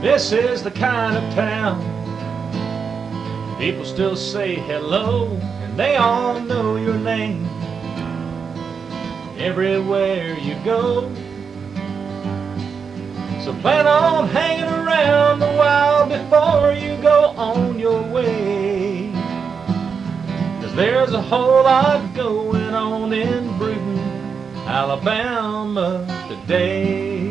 This is the kind of town people still say hello, and they all know your name everywhere you go. So plan on hanging around a while before you go on your way, 'cause there's a whole lot going on in Brewton, Alabama today.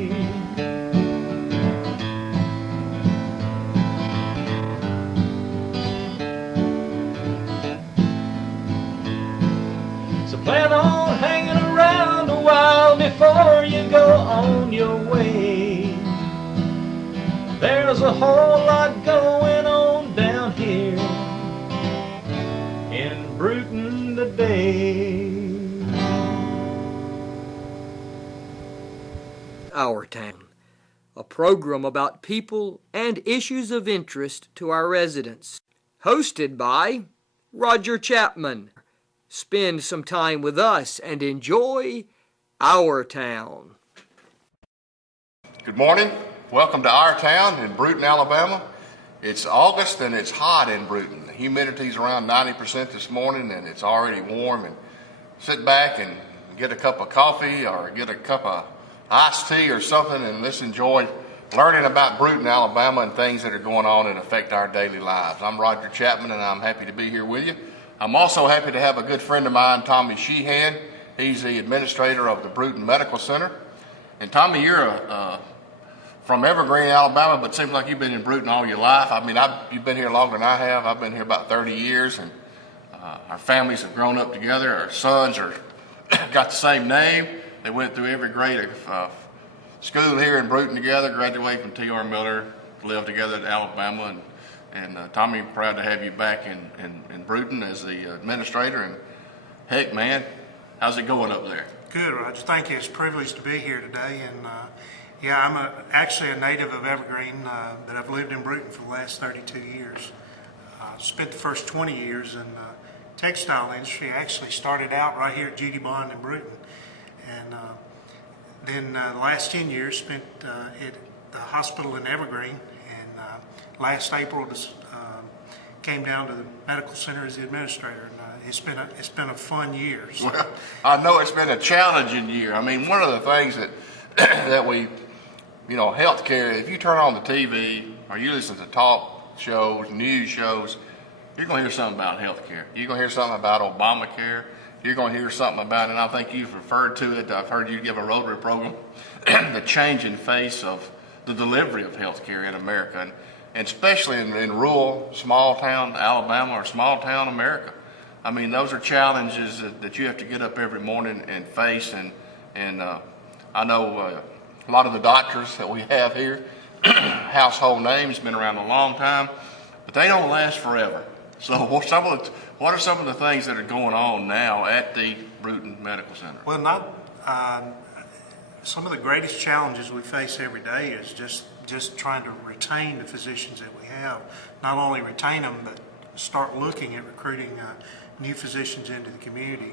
Plan on hanging around a while before you go on your way. There's a whole lot going on down here in Brewton today. Our Town, a program about people and issues of interest to our residents. Hosted by Roger Chapman. Spend some time with us and enjoy Our Town. Good morning. Welcome to Our Town in Brewton, Alabama. It's August and it's hot in Brewton. The humidity's around 90% this morning and it's already warm. And sit back and get a cup of coffee or get a cup of iced tea or something and let's enjoy learning about Brewton, Alabama and things that are going on that affect our daily lives. I'm Roger Chapman and I'm happy to be here with you. I'm also happy to have a good friend of mine, Tommy Shehan. He's the administrator of the Brewton Medical Center. And Tommy, you're from Evergreen, Alabama, but it seems like you've been in Brewton all your life. I mean, you've been here longer than I have. I've been here about 30 years, and our families have grown up together. Our sons are got the same name. They went through every grade of school here in Brewton together, graduated from T.R. Miller, lived together in Alabama, and Tommy, proud to have you back in Brewton as the administrator. And heck, man, how's it going up there? Good, Roger. Thank you. It's a privilege to be here today. And yeah, I'm actually a native of Evergreen, but I've lived in Brewton for the last 32 years. Spent the first 20 years in the textile industry. I actually started out right here at Judy Bond in Brewton. And then the last 10 years spent at the hospital in Evergreen. Last April, came down to the medical center as the administrator, and it's been a fun year. So. Well, I know it's been a challenging year. I mean, one of the things that that we, healthcare. If you turn on the TV or you listen to talk shows, news shows, you're going to hear something about healthcare. You're going to hear something about Obamacare. You're going to hear something about, and I think you've referred to it. I've heard you give a Rotary program, the changing face of the delivery of healthcare in America. And especially in rural, small town Alabama or small town America. I mean, those are challenges that you have to get up every morning and face. And I know a lot of the doctors that we have here, household names, been around a long time, but they don't last forever. So what are some of the things that are going on now at the Brewton Medical Center? Well, some of the greatest challenges we face every day is just trying to retain the physicians that we have. Not only retain them, but start looking at recruiting new physicians into the community.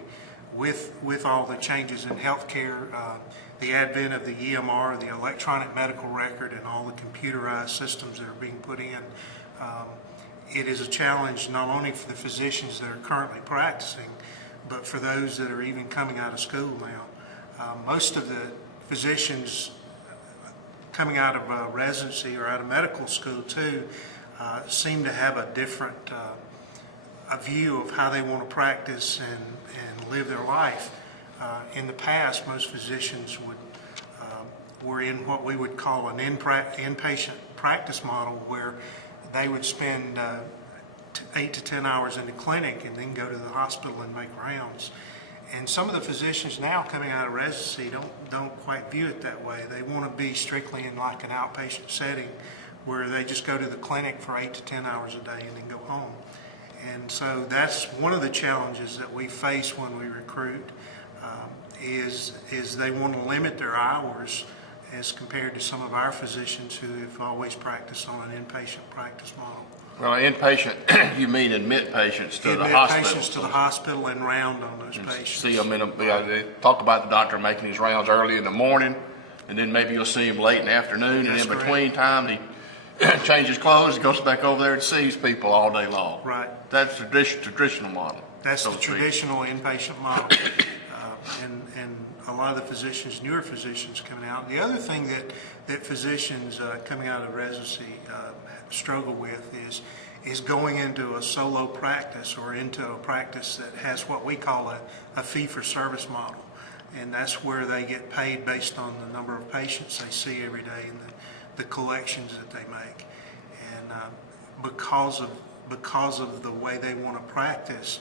With all the changes in healthcare, the advent of the EMR, the electronic medical record, and all the computerized systems that are being put in, it is a challenge not only for the physicians that are currently practicing, but for those that are even coming out of school now. Most of the physicians coming out of residency or out of medical school too seem to have a different a view of how they want to practice and live their life. In the past, most physicians were in what we would call an inpatient practice model, where they would spend 8 to 10 hours in the clinic and then go to the hospital and make rounds. And some of the physicians now coming out of residency don't quite view it that way. They want to be strictly in like an outpatient setting where they just go to the clinic for 8 to 10 hours a day and then go home. And so that's one of the challenges that we face when we recruit, is they want to limit their hours as compared to some of our physicians who have always practiced on an inpatient practice model. Well, inpatient, you mean admit patients to the hospital? Admit patients to the hospital and round on those patients. See them they talk about the doctor making his rounds early in the morning, and then maybe you'll see him late in the afternoon, and in between time changes clothes, goes back over there and sees people all day long. Right. That's traditional model. That's so the to speak. traditional inpatient model. And a lot of the physicians, newer physicians coming out. The other thing that physicians coming out of residency struggle with is going into a solo practice or into a practice that has what we call a fee-for-service model. And that's where they get paid based on the number of patients they see every day and the collections that they make. And because of the way they want to practice,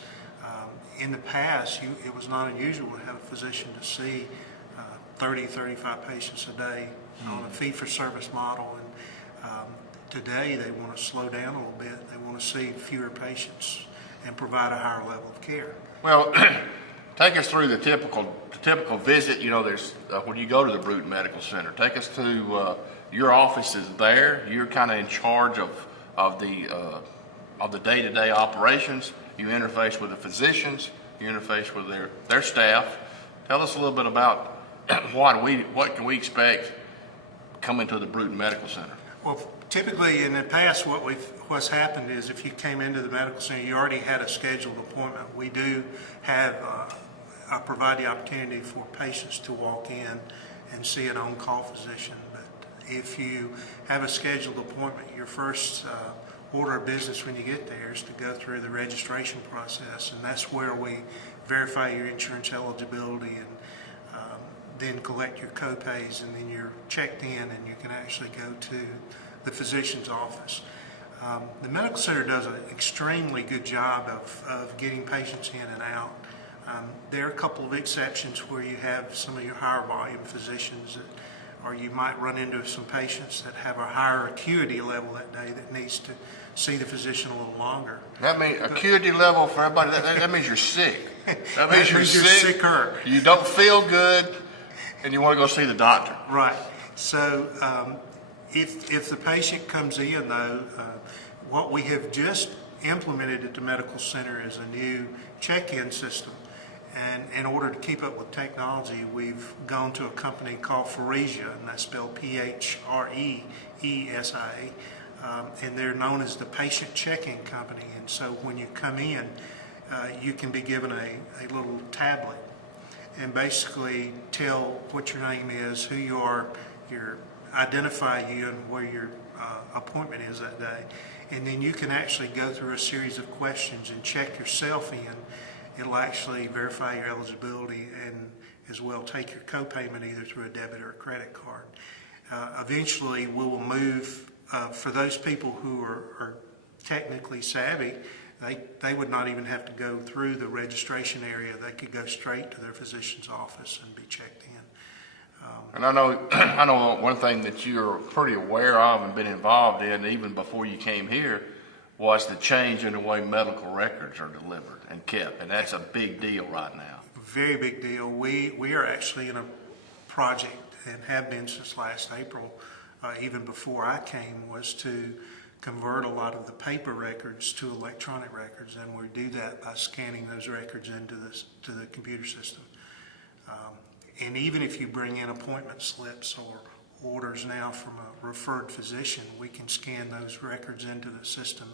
in the past, it was not unusual to have a physician to see 30, 35 patients a day on a fee-for-service model. And today, they want to slow down a little bit. They want to see fewer patients and provide a higher level of care. Well, take us through the typical visit. You know, there's when you go to the Brewton Medical Center. Take us to your office is there. You're kind of in charge of the day-to-day operations. You interface with the physicians. You interface with their staff. Tell us a little bit about what can we expect coming to the Brewton Medical Center. Well, typically in the past, what's happened is if you came into the medical center, you already had a scheduled appointment. We do have provide the opportunity for patients to walk in and see an on-call physician. But if you have a scheduled appointment, your first order of business when you get there is to go through the registration process, and that's where we verify your insurance eligibility and then collect your co-pays, and then you're checked in and you can actually go to the physician's office. The medical center does an extremely good job of getting patients in and out. There are a couple of exceptions where you have some of your higher volume physicians or you might run into some patients that have a higher acuity level that day that needs to see the physician a little longer. That means acuity level for everybody, that means you're sick. That means you're sick. Sicker. You don't feel good, and you want to go see the doctor. Right. So if the patient comes in, though, what we have just implemented at the medical center is a new check-in system. And in order to keep up with technology, we've gone to a company called Phreesia, and that's spelled Phreesia. And they're known as the patient check-in company. And so when you come in, you can be given a little tablet and basically tell what your name is, who you are, identify you and where your appointment is that day. And then you can actually go through a series of questions and check yourself in. It'll actually verify your eligibility and as well take your co-payment either through a debit or a credit card. Eventually, we will move, for those people who are technically savvy, they would not even have to go through the registration area. They could go straight to their physician's office and be checked in. And I know one thing that you're pretty aware of and been involved in even before you came here was the change in the way medical records are delivered and kept, and that's a big deal right now. Very big deal. We are actually in a project and have been since last April, even before I came, was to convert a lot of the paper records to electronic records, and we do that by scanning those records into the computer system. And even if you bring in appointment slips or orders now from a referred physician, we can scan those records into the system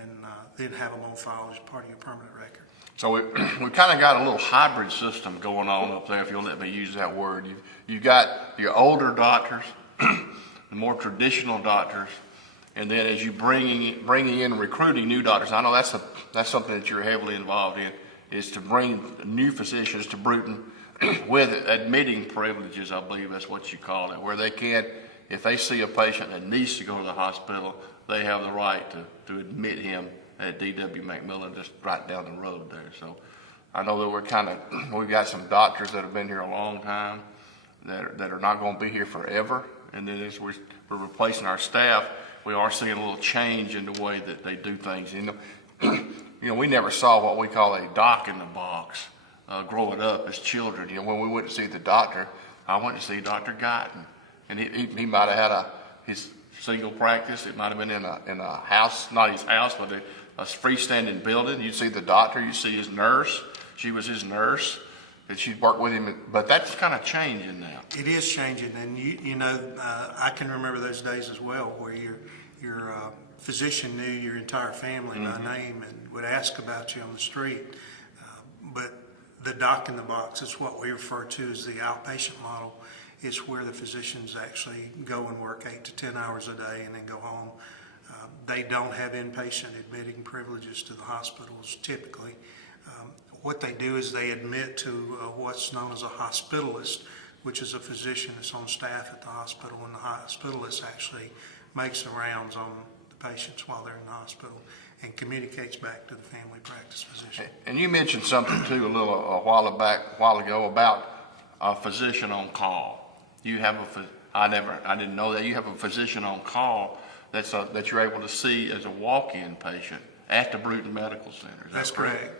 and then have them on file as part of your permanent record. So we kind of got a little hybrid system going on up there, if you'll let me use that word. You've got your older doctors, the more traditional doctors, and then as you bringing in and recruiting new doctors, I know that's something that you're heavily involved in, is to bring new physicians to Brewton with admitting privileges, I believe that's what you call it, where they can, if they see a patient that needs to go to the hospital, they have the right to admit him at D.W. McMillan, just right down the road there. So I know that we've got some doctors that have been here a long time that are not going to be here forever. And then as we're replacing our staff, we are seeing a little change in the way that they do things. We never saw what we call a doc in the box growing up as children. When we went to see the doctor, I went to see Dr. Guyton, and he might have had his single practice. It might have been in a house, not his house, but a freestanding building. You'd see the doctor, you'd see his nurse. She was his nurse. that she'd worked with him, but that's kind of changing now. It is changing, and you know, I can remember those days as well, where your physician knew your entire family by name and would ask about you on the street. But the doc in the box is what we refer to as the outpatient model. It's where the physicians actually go and work 8 to 10 hours a day and then go home. They don't have inpatient admitting privileges to the hospitals typically. What they do is they admit to what's known as a hospitalist, which is a physician that's on staff at the hospital, and the hospitalist actually makes the rounds on the patients while they're in the hospital and communicates back to the family practice physician. And you mentioned something too a while ago about a physician on call. You have I didn't know that you have a physician on call that you're able to see as a walk-in patient at the Brewton Medical Center. That's correct.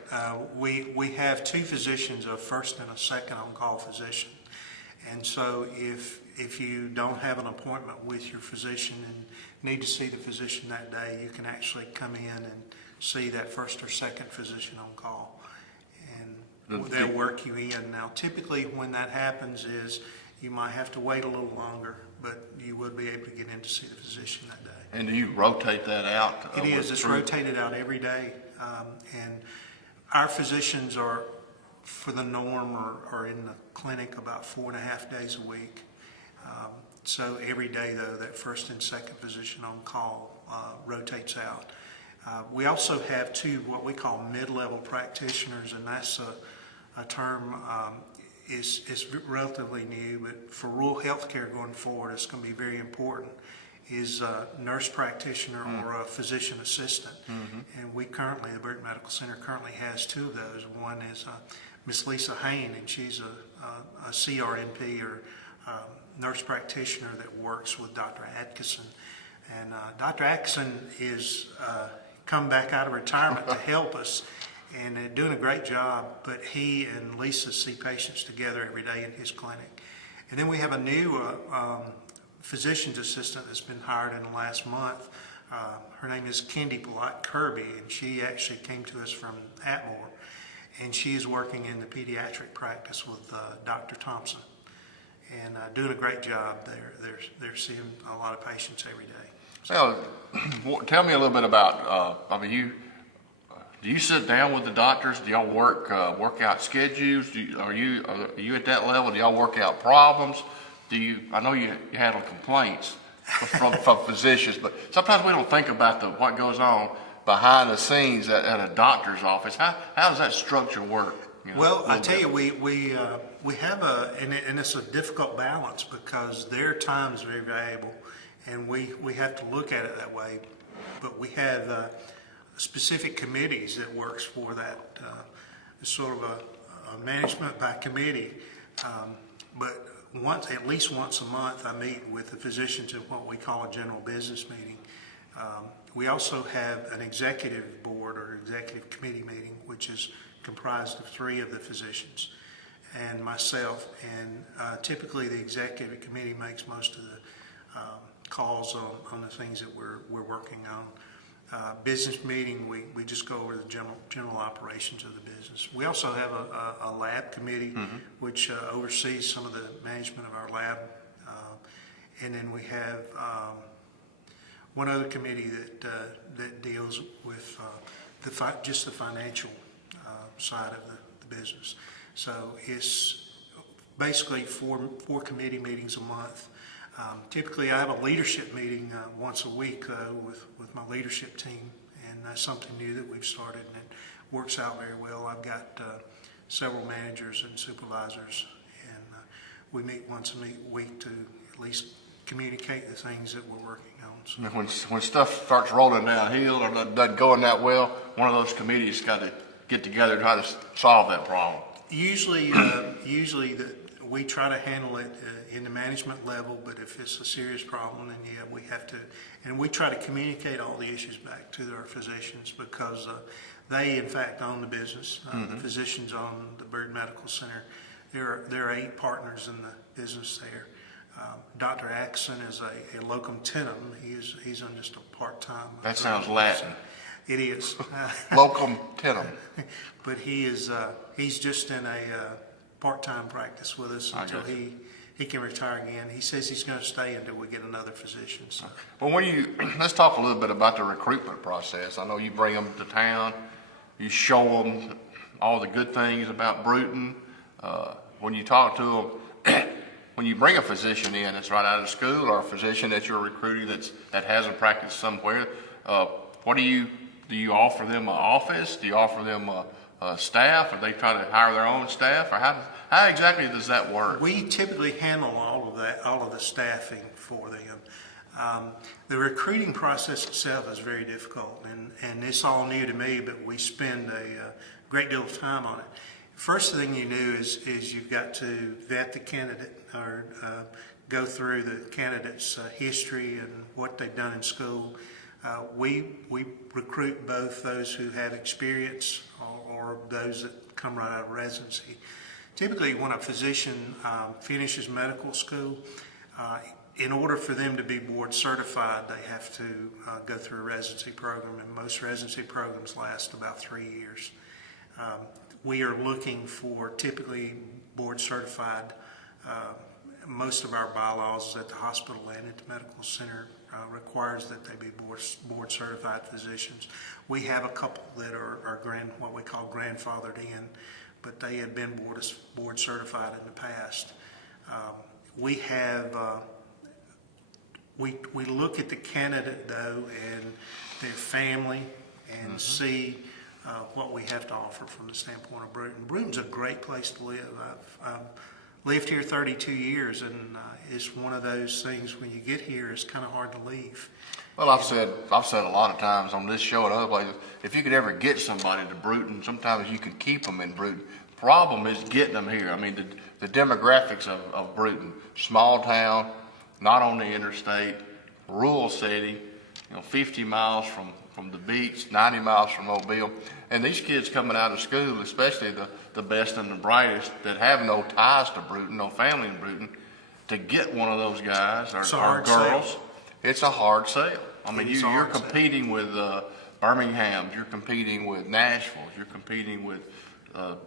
We have two physicians, a first and a second on-call physician. And so if you don't have an appointment with your physician and need to see the physician that day, you can actually come in and see that first or second physician on call. And they'll work you in. Now, typically when that happens is you might have to wait a little longer, but you would be able to get in to see the physician that day. And do you rotate that out? It is. It's rotated out every day. And our physicians are, for the norm, are in the clinic about 4.5 days a week. So every day, though, that first and second physician on call rotates out. We also have two what we call mid-level practitioners, and that's a term is relatively new, but for rural healthcare going forward, it's going to be very important, is a nurse practitioner or a physician assistant. And we currently, the Brewton Medical Center currently has two of those. One is Miss Lisa Hain, and she's a CRNP or nurse practitioner that works with Dr. Atkinson. And Dr. Atkinson is come back out of retirement to help us and doing a great job, but he and Lisa see patients together every day in his clinic. And then we have a new physician's assistant that's been hired in the last month. Her name is Kendi Polite Kirby, and she actually came to us from Atmore, and she is working in the pediatric practice with Dr. Thompson, and doing a great job there. They're seeing a lot of patients every day. So, tell me a little bit about, do you sit down with the doctors? Do y'all work out schedules? Are you at that level? Do y'all work out problems? I know you handle complaints from physicians, but sometimes we don't think about what goes on behind the scenes at a doctor's office. How does that structure work? Well, I tell you, we have and it's a difficult balance because their time is very valuable, and we have to look at it that way. But we have specific committees that works for that. It's sort of a management by committee. But at least once a month, I meet with the physicians at what we call a general business meeting. We also have an executive board or executive committee meeting, which is comprised of 3 of the physicians and myself. And typically, the executive committee makes most of the calls on the things that we're working on. Business meeting, we just go over the general operations of the business. We also have a lab committee, which oversees some of the management of our lab. And then we have one other committee that deals with just the financial side of the business. So it's basically four committee meetings a month. Typically, I have a leadership meeting once a week with my leadership team, and that's something new that we've started, and it works out very well. I've got several managers and supervisors, and we meet once a week to at least communicate the things that we're working on. So when stuff starts rolling downhill or doesn't going that well, one of those committees got to get together and try to solve that problem. Usually we try to handle it in the management level, but if it's a serious problem, then yeah, we have to, and we try to communicate all the issues back to our physicians because they, in fact, own the business. The physicians own the Brewton Medical Center. There are 8 partners in the business there. Dr. Atkinson is a locum tenens. He's on just a part-time. That sounds Latin. It is. Locum tenens. But he's just in a part-time practice with us until he can retire again. He says he's going to stay until we get another physician. So. Well, let's talk a little bit about the recruitment process. I know you bring them to town, you show them all the good things about Brewton. When you talk to them, when you bring a physician in that's right out of school, or a physician that you're recruiting that hasn't practiced somewhere, what do you offer them an office? Do you offer them a staff, or they try to hire their own staff, or how exactly does that work? We typically handle all of the staffing for them. The recruiting process itself is very difficult, and it's all new to me, but we spend a great deal of time on it. First thing you do is you've got to vet the candidate, or go through the candidate's history and what they've done in school. We recruit both those who have experience or those that come right out of residency. Typically, when a physician finishes medical school, in order for them to be board certified, they have to go through a residency program, and most residency programs last about 3 years. We are looking for typically board certified. Most of our bylaws at the hospital and at the medical center requires that they be board certified physicians. We have a couple that are what we call grandfathered in, but they have been board certified in the past. We look at the candidate though and their family and see what we have to offer from the standpoint of Brewton. Brewton's a great place to live. I've lived here 32 years, and it's one of those things when you get here, it's kind of hard to leave. Well, I've said a lot of times on this show and other places, if you could ever get somebody to Brewton, sometimes you can keep them in Brewton. Problem is getting them here. I mean, the demographics of Brewton, small town, not on the interstate, rural city, 50 miles from the beach, 90 miles from Mobile. And these kids coming out of school, especially the best and the brightest that have no ties to Brewton, no family in Brewton, to get one of those guys or girls, it's a hard sale. I mean, you're competing with Birmingham's, you're competing with Nashville's, you're competing with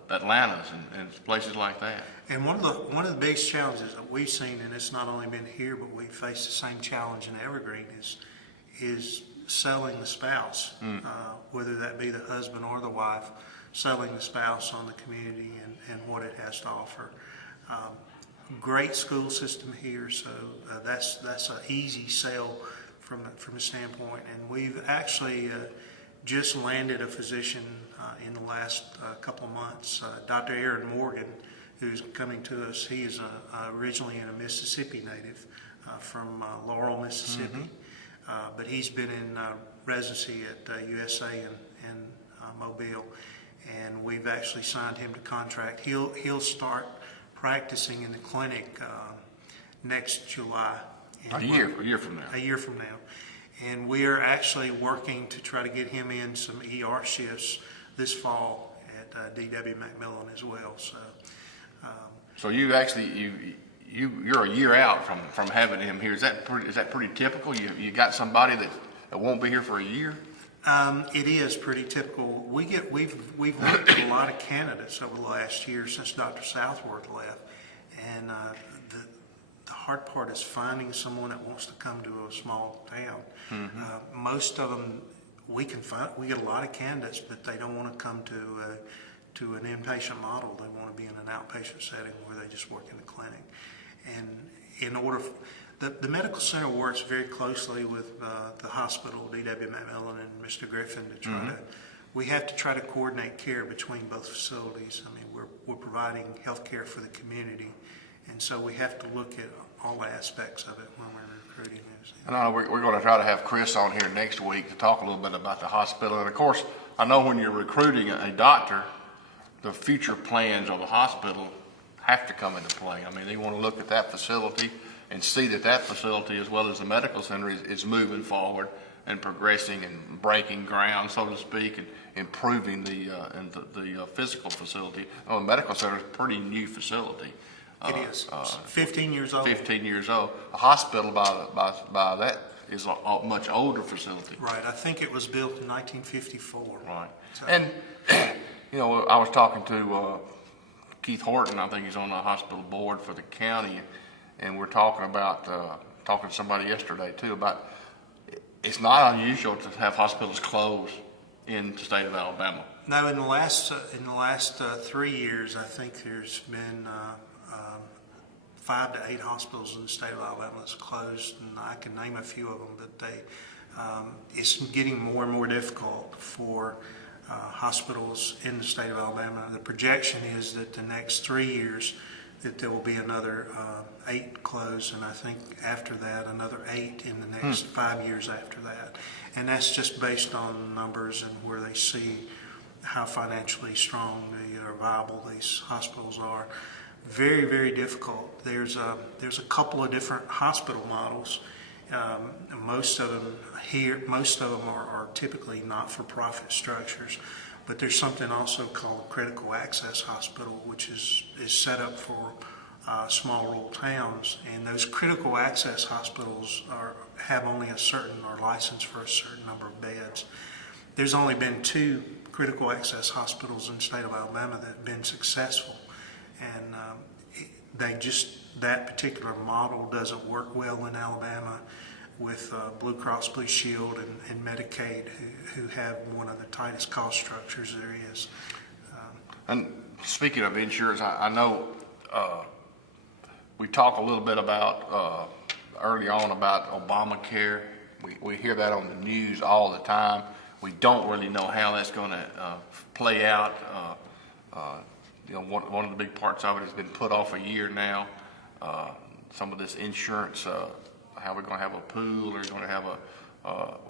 Atlanta's and places like that. And one of the biggest challenges that we've seen, and it's not only been here, but we face the same challenge in Evergreen, is selling the spouse, whether that be the husband or the wife, selling the spouse on the community and what it has to offer. Great school system here, so that's an easy sell from a standpoint. And we've actually just landed a physician in the last couple of months, Dr. Aaron Morgan, who's coming to us. He is originally a Mississippi native from Laurel, Mississippi. But he's been in residency at USA and Mobile, and we've actually signed him to contract. He'll start practicing in the clinic next July. A year from now. A year from now. And we are actually working to try to get him in some ER shifts this fall at D.W. McMillan as well. So you actually you're a year out from having him here. Is that pretty typical? You got somebody that won't be here for a year? It is pretty typical. We've looked at a lot of candidates over the last year since Dr. Southworth left, and the hard part is finding someone that wants to come to a small town. Most of them we get a lot of candidates, but they don't want to come to an inpatient model. They want to be in an outpatient setting where they just work in the clinic. And in order, the medical center works very closely with the hospital, D.W. McMillan and Mr. Griffin, to try to. We have to try to coordinate care between both facilities. I mean, we're providing health care for the community, and so we have to look at all aspects of it when we're recruiting. And we're going to try to have Chris on here next week to talk a little bit about the hospital. And of course, I know when you're recruiting a doctor, the future plans of the hospital have to come into play. I mean, they want to look at that facility and see that facility, as well as the medical center, is moving forward and progressing and breaking ground, so to speak, and improving the physical facility. The medical center is a pretty new facility. It is. 15 years old. 15 years old. A hospital by that is a much older facility. Right. I think it was built in 1954. Right. So. And I was talking to Keith Horton, I think he's on the hospital board for the county, and we're talking about, talking to somebody yesterday too, about it's not unusual to have hospitals close in the state of Alabama. No, in the last 3 years, I think there's been 5 to 8 hospitals in the state of Alabama that's closed, and I can name a few of them, but it's getting more and more difficult for hospitals in the state of Alabama. The projection is that the next 3 years that there will be another 8 closed, and I think after that another 8 in the next 5 years after that. And that's just based on numbers and where they see how financially strong or viable these hospitals are. Very, very difficult. There's a couple of different hospital models. Most of them are typically not-for-profit structures, but there's something also called critical access hospital, which is set up for small rural towns, and those critical access hospitals have only are licensed for a certain number of beds. There's only been 2 critical access hospitals in the state of Alabama that have been successful, and that particular model doesn't work well in Alabama with Blue Cross Blue Shield and Medicaid, who have one of the tightest cost structures there is. And speaking of insurance, I know we talked a little bit about early on about Obamacare. We hear that on the news all the time. We don't really know how that's going to play out. One of the big parts of it has been put off a year now. Some of this insurance, how we're going to have a pool, or going to have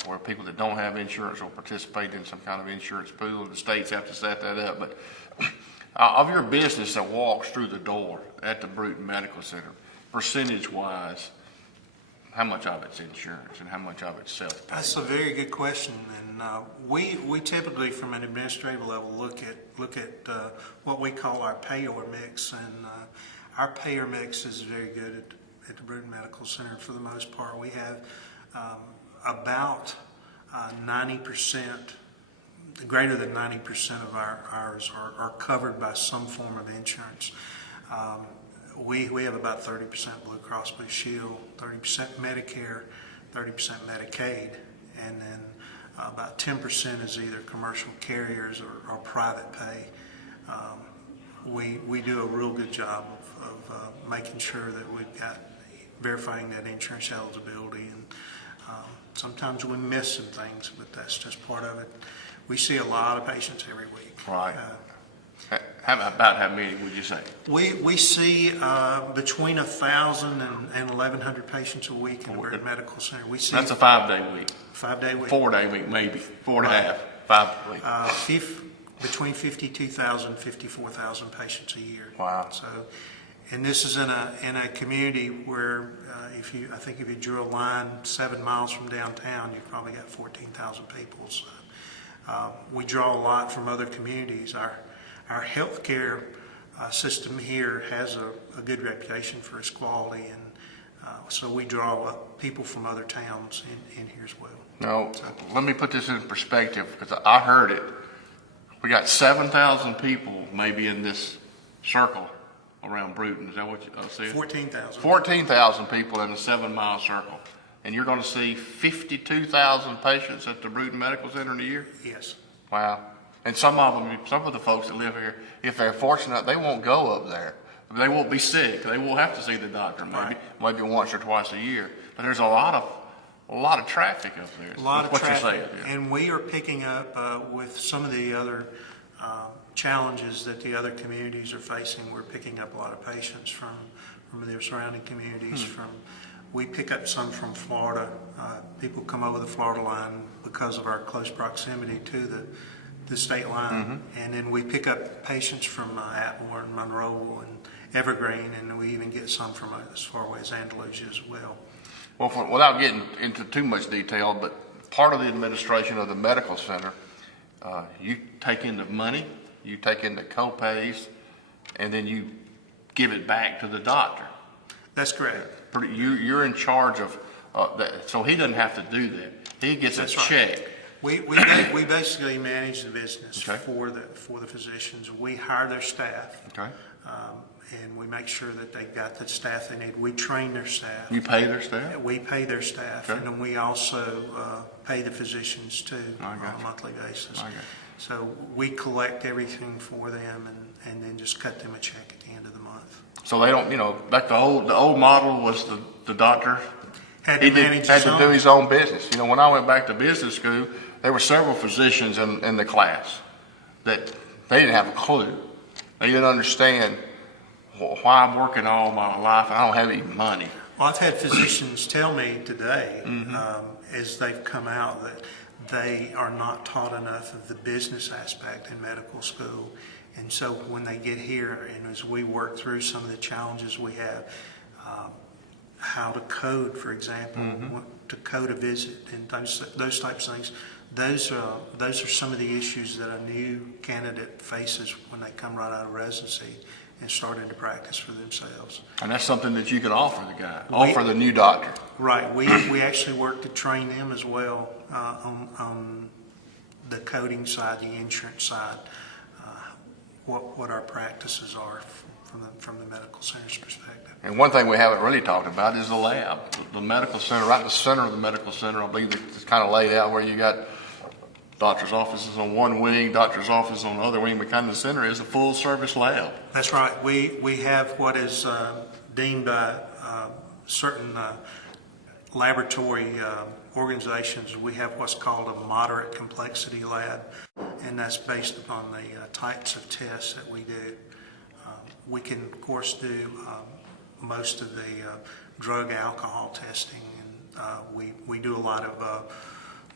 where people that don't have insurance will participate in some kind of insurance pool. The states have to set that up. But of your business that walks through the door at the Brewton Medical Center, percentage-wise, how much of it's insurance and how much of it's self-pay? That's a very good question, and we typically, from an administrative level, look at what we call our payer mix, and our payer mix is very good at the Brewton Medical Center. For the most part, we have about 90%, greater than 90% of ours are covered by some form of insurance. We have about 30% Blue Cross Blue Shield, 30% Medicare, 30% Medicaid, and then about 10% is either commercial carriers or private pay. We do a real good job of making sure that we've got verifying that insurance eligibility, and sometimes we miss some things, but that's just part of it. We see a lot of patients every week. Right. About how many would you say? We see between 1,000 and 1,100 patients a week in the Brewton Medical Center. We see that's a 5-day week. 5-day week. 4-day week, maybe 4 and a half. 5 week. Between 52,000 and 54,000 patients a year. Wow. So, and this is in a community where if you drew a line 7 miles from downtown, you've probably got 14,000 people. So, we draw a lot from other communities. Our healthcare system here has a good reputation for its quality, and so we draw up people from other towns in here as well. Now, let me put this in perspective, because I heard it. We got 7,000 people maybe in this circle around Brewton. Is that what you said? 14,000. 14,000 people in a 7-mile circle. And you're going to see 52,000 patients at the Brewton Medical Center in a year? Yes. Wow. And some of the folks that live here, if they're fortunate, they won't go up there. They won't be sick. They won't have to see the doctor maybe once or twice a year. But there's a lot of traffic up there. A lot of traffic. You're saying, yeah. And we are picking up with some of the other challenges that the other communities are facing. We're picking up a lot of patients from their surrounding communities. We pick up some from Florida. People come over the Florida line because of our close proximity to the state line, and then we pick up patients from Atmore and Monroe and Evergreen, and we even get some from as far away as Andalusia as well. Well, without getting into too much detail, but part of the administration of the medical center, you take in the money, you take in the co-pays, and then you give it back to the doctor. That's correct. You're in charge of that, so he doesn't have to do that. He gets a check. We basically manage the business for the physicians. We hire their staff. Okay. and we make sure that they've got the staff they need. We train their staff. You pay their staff? We pay their staff, Okay. and then we also pay the physicians too on a monthly basis. So we collect everything for them and then just cut them a check at the end of the month. So they don't, like the old model was the doctor Had to do his own business. When I went back to business school, there were several physicians in the class that they didn't have a clue. They didn't understand why I'm working all my life and I don't have any money. Well, I've had physicians tell me today, as they've come out, that they are not taught enough of the business aspect in medical school. And so when they get here and as we work through some of the challenges we have, how to code, for example, to code a visit and those types of things, those are some of the issues that a new candidate faces when they come right out of residency and start into practice for themselves. And that's something that you could offer the guy, offer the new doctor. Right. We actually work to train them as well on the coding side, the insurance side, what our practices are from the medical center's perspective. And one thing we haven't really talked about is the lab. The medical center, right in the center of the medical center, I believe it's kind of laid out where you got doctor's offices on one wing, doctor's office on the other wing, but kind of the center is a full service lab. That's right. We have what is deemed by certain laboratory organizations, we have what's called a moderate complexity lab, and that's based upon the types of tests that we do. We can, of course, do most of the drug alcohol testing, and we do a lot of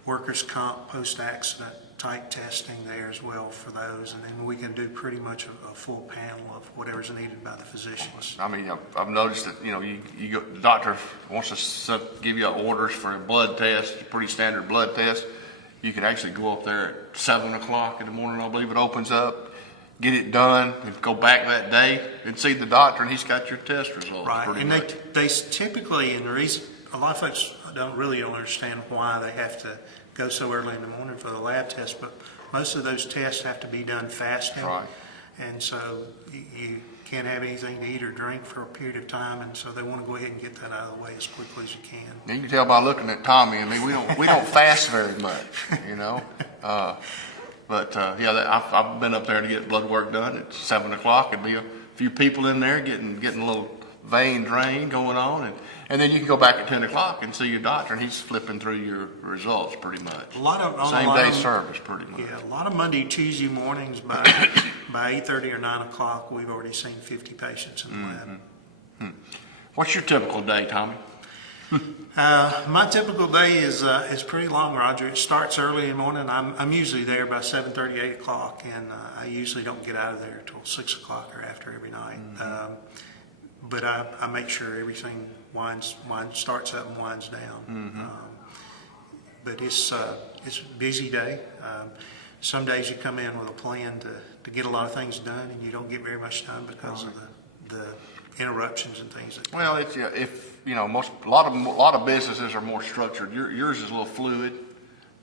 workers' comp post-accident type testing there as well for those, and then we can do pretty much a full panel of whatever's needed by the physicians. I mean, I've noticed that you go, the doctor wants to give you orders for a blood test, a pretty standard blood test. You can actually go up there at 7 o'clock in the morning, I believe it opens up, get it done, and go back that day and see the doctor, and he's got your test results. Right, pretty and much. they typically, and the reason a lot of folks don't really understand why they have to go so early in the morning for the lab test, but most of those tests have to be done fasting. Right. And so you can't have anything to eat or drink for a period of time, and so they want to go ahead and get that out of the way as quickly as you can. You can tell by looking at Tommy and me, we don't fast very much, But I've been up there to get blood work done at 7 o'clock, and be a few people in there getting a little vein drain going on, and then you can go back at 10 o'clock and see your doctor, and he's flipping through your results pretty much. Same day service pretty much. Yeah, a lot of Monday, Tuesday mornings by 8:30 or 9 o'clock, we've already seen 50 patients in the lab. What's your typical day, Tommy? My typical day is pretty long, Roger. It starts early in the morning. I'm usually there by 7:30, 8 o'clock, and I usually don't get out of there until 6 o'clock or after every night. But I make sure everything starts up and winds down. But it's a busy day. Some days you come in with a plan to get a lot of things done, and you don't get very much done because of the interruptions and things that. Well, it's a lot of businesses are more structured. Yours is a little fluid.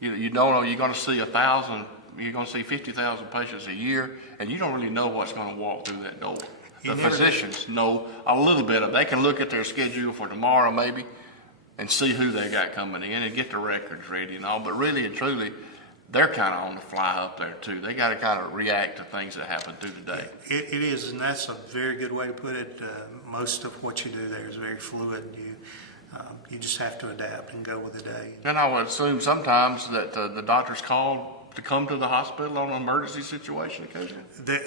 You don't know, you're going to see 1,000, you're going to see 50,000 patients a year, and you don't really know what's going to walk through that door. The physicians know a little bit of. They can look at their schedule for tomorrow maybe, and see who they got coming in and get the records ready and all. But really and truly, they're kind of on the fly up there too. They got to kind of react to things that happen through the day. It is, and that's a very good way to put it. Most of what you do there is very fluid. You just have to adapt and go with the day. And I would assume sometimes that the doctor's called to come to the hospital on an emergency situation occasionally?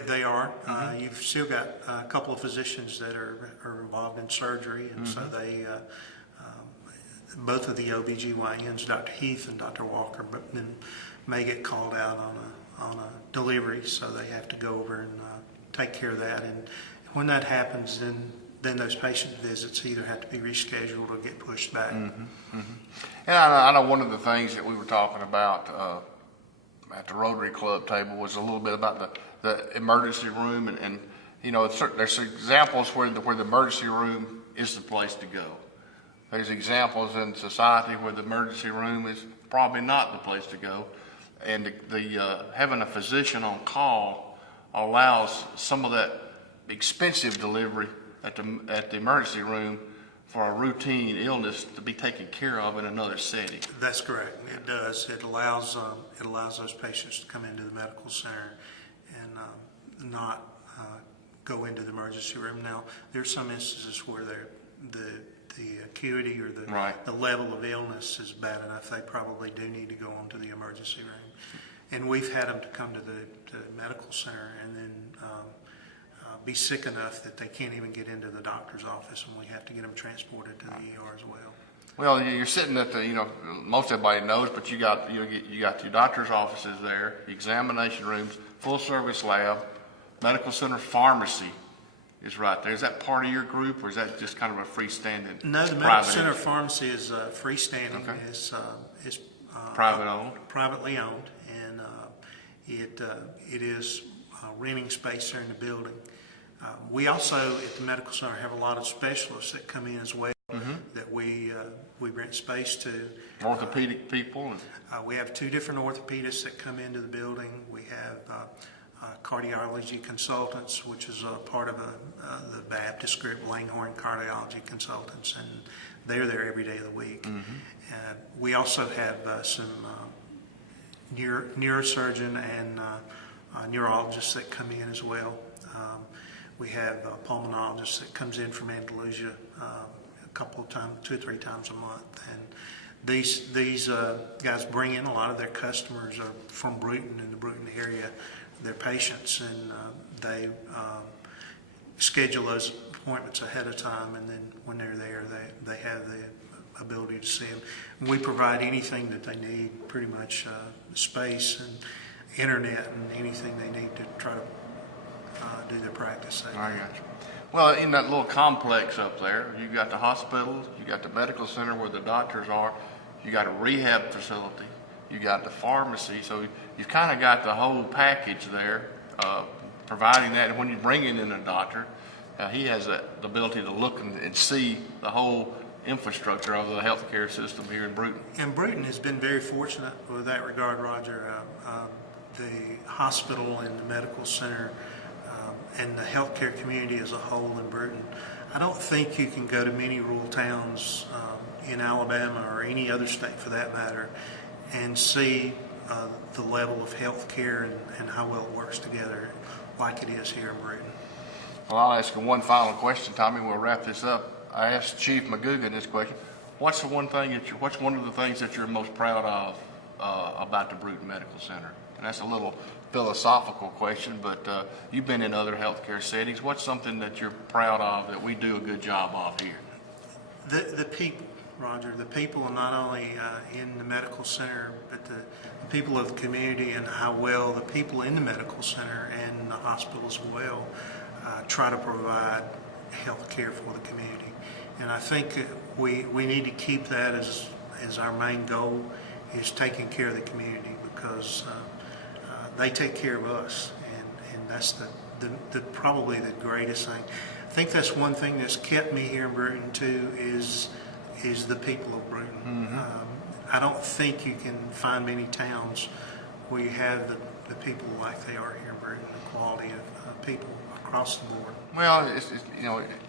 They are. You've still got a couple of physicians that are involved in surgery, and so they, both of the OBGYNs, Dr. Heath and Dr. Walker, may get called out on a delivery, so they have to go over and take care of that. And when that happens, then those patient visits either have to be rescheduled or get pushed back. And I know one of the things that we were talking about at the Rotary Club table was a little bit about the emergency room, and there's examples where the emergency room is the place to go. There's examples in society where the emergency room is probably not the place to go, and the having a physician on call allows some of that expensive delivery at the emergency room for a routine illness to be taken care of in another setting. That's correct. It does. It allows those patients to come into the medical center and not go into the emergency room. Now, there are some instances where the acuity or the level of illness is bad enough. They probably do need to go on to the emergency room. And we've had them to come to the medical center and then be sick enough that they can't even get into the doctor's office, and we have to get them transported to the ER as well. Well, you're sitting at the, most everybody knows, but you got your doctor's offices there, examination rooms, full service lab, medical center, pharmacy is right there. Is that part of your group, or is that just kind of a freestanding? No, the medical center pharmacy is freestanding. Okay. It's private owned, privately owned, and it is renting space there in the building. We also at the medical center have a lot of specialists that come in as well that we rent space to. Orthopedic people. We have 2 different orthopedists that come into the building. We have cardiology consultants, which is a part of the Baptist group, Langhorne Cardiology Consultants, and they're there every day of the week. We also have some neurosurgeon and neurologists that come in as well. We have a pulmonologist that comes in from Andalusia a couple of times, 2 or 3 times a month. And these guys bring in a lot of their customers are from Brewton and the Brewton area, their patients, and they schedule those appointments ahead of time, and then when they're there, they have the ability to see them. We provide anything that they need, pretty much space and internet and anything they need to try to do their practice. I got you. Well, in that little complex up there, you got the hospitals, you got the medical center where the doctors are, you got a rehab facility, you got the pharmacy, so you've kind of got the whole package there, providing that. And when you bring in a doctor, he has the ability to look and see the whole infrastructure of the healthcare system here in Brewton. And Brewton has been very fortunate with that regard, Roger. The hospital and the medical center and the healthcare community as a whole in Brewton. I don't think you can go to many rural towns in Alabama or any other state for that matter and see the level of healthcare and how well it works together like it is here in Brewton. Well, I'll ask you one final question, Tommy. We'll wrap this up. I asked Chief McGugan this question. What's one of the things that you're most proud of about the Brewton Medical Center? And that's a little philosophical question, but you've been in other healthcare settings. What's something that you're proud of that we do a good job of here? The people, Roger. The people are not only in the medical center, but the people of the community, and how well the people in the medical center and the hospital as well try to provide health care for the community. And I think we need to keep that as our main goal, is taking care of the community, because they take care of us, and that's probably the greatest thing. I think that's one thing that's kept me here in Brewton too, is the people of Brewton. I don't think you can find many towns where you have the people like they are here in Brewton, the quality of people across the board. Well,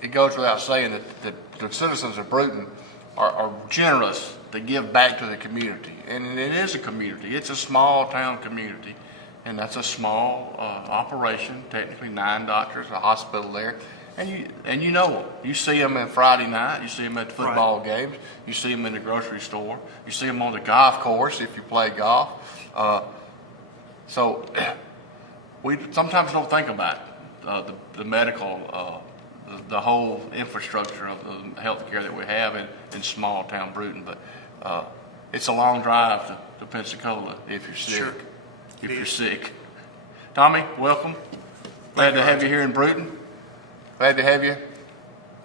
it goes without saying that the citizens of Brewton are generous to give back to the community, and it is a community. It's a small town community, and that's a small operation. Technically, 9 doctors, a hospital there, and you know them. You see them on Friday night. You see them at the football games. You see them in the grocery store. You see them on the golf course if you play golf. So we sometimes don't think about it. The medical, the whole infrastructure of the healthcare that we have in small town Brewton, but it's a long drive to Pensacola if you're sick. Sure. If you're sick. Tommy, welcome. Glad to have you here in Brewton. Glad to have you.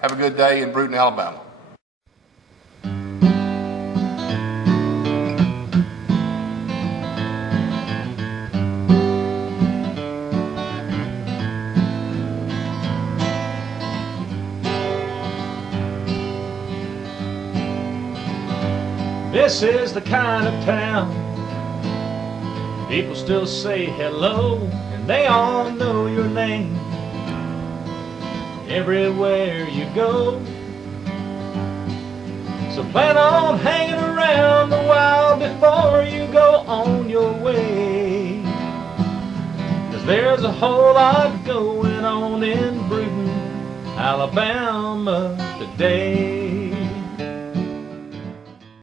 Have a good day in Brewton, Alabama. This is the kind of town people still say hello, and they all know your name. everywhere you go. So plan on hanging around a while before you go on your way. 'Cause there's a whole lot going on in Brewton, Alabama today.